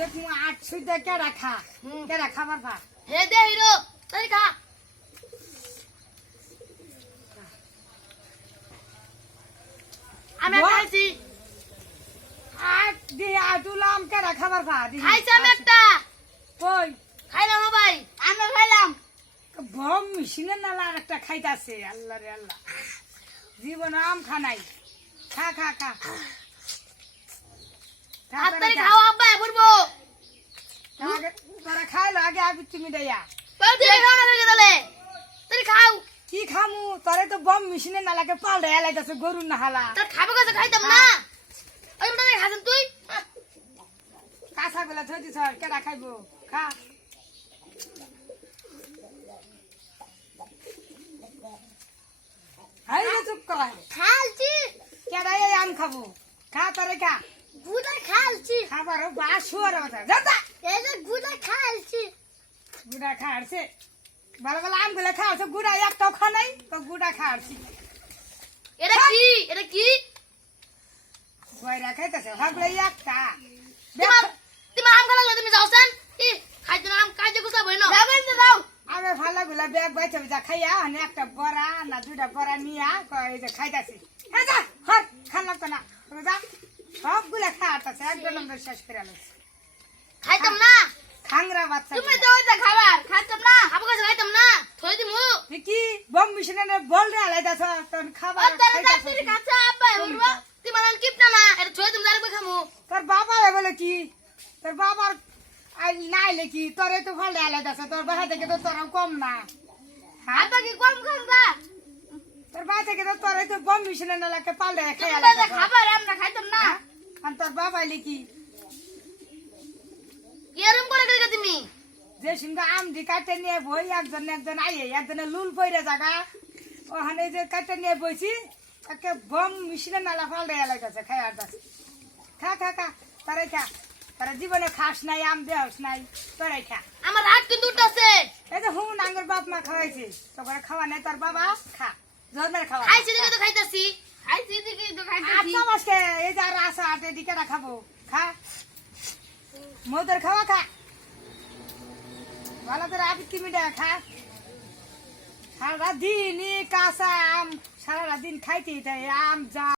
দেখ মু 8 দে কে রাখা কে রাখা মার ভা হে দে হিরো তাই খা আমি খাইছি আট দি আটুলাম কে রাখা মার ভা দি খাইছি আমি একটা কই খাইলাম ভাই আমি খাইলাম বম মিশিনে নালা একটা খাইতাছে আল্লাহ রে আল্লাহ জীবন আম খানাই খা খা খা তাড়াতাড়ি খাও আব্বা বলবো তোরা খাইলো আগে আগে তুমি দেয়া তাড়াতাড়ি খাও না তাহলে তাড়াতাড়ি খাও কি খামু তোরে তো বম মিশিনে নালাকে পাল দেয়া লাইতাছে গরুর নাহালা তোর খাবো কাছে খাইতাম না ওই ওটা খাইছেন তুই কাঁচা গুলা থই দিছ কেডা খাইবো খা হাই রে চুপ কর খালছি কেডা এই আম খাবো খা তোরে খা গুড়া খালছি খাবার বাসুয়ার কথা যা এই যে গুড়া খালছি গুড়া খাড়ছে ভালো ভালো আম গুলা খাওয়াছে গুড়া একটাও খা নাই তো গুড়া খাড়ছি এটা কি বয়রা খাইতেছে ভাগলে একটা তুমি আম খালা তুমি যাওছেন ই খাইতে আম কাজে গুছা বইনো যাবেন তো যাও আমি ভালো গুলা ব্যাগ বাইছে যা খাইয়া মানে একটা বড়া না দুইটা বড়া নিয়া এই যে খাইতাছি হ্যাঁ যা হট খান লাগতো না যা সবগুলা খাওয়াতেছে একদম নম্বর শেষ করে আলো খাইতাম না খাংরা বাচ্চা তুমি তো ওইটা খাবার খাইতাম না খাবো কাছে খাইতাম না থই দিমু কি বম মিশনে বল রে আলাইতাছ তোর খাবার ও তার দাঁতের কাছে আপা বলবো তুই মানে কিপটা না এটা থই দিম দাঁড়াবে খামু তোর বাবা বলে কি তোর বাবার না আইলে কি তোরে তো ফল রে আলাইতাছ তোর বাসা থেকে তো তোর কম না হ্যাঁ আপা কি কম খান না তোর বাসা থেকে তো তোরে তো বম মিশনে নালাকে পাল রে খাই তুমি আলাইতাছ খাবার আমরা খাইতাম না আর তোর বাবা আইলে কি এরম করে গেলে তুমি যে সিংহ আম দি কাটে নিয়ে বই একজন আইয়ে একজনে লুল পইরে জায়গা ওখানে যে কাটে নিয়ে বইছি একে বম মিশনে নালা ফাল রে আলাইতাছে খাই আর দাস খা খা খা তারে খা তারা জীবনে খাস নাই আম দেওস নাই তোরাই খা আমার রাত কিন্তু উঠছে এই যে হুন আঙ্গের বাপ মা খাওয়াইছে তোর খাওয়া নাই তোর বাবা খা জন্মের খাওয়া খাইছি দিকে তো খাইতাছি খাইছি দিকে তো খাইতাছি আচ্ছা মাসকে এই যে আর আসা আটে দিকে খাবো খা মোদের খাওয়া খা ভালো করে আপনি তুমি খা সারা দিন কাঁচা আম সারা দিন খাইতে আম যা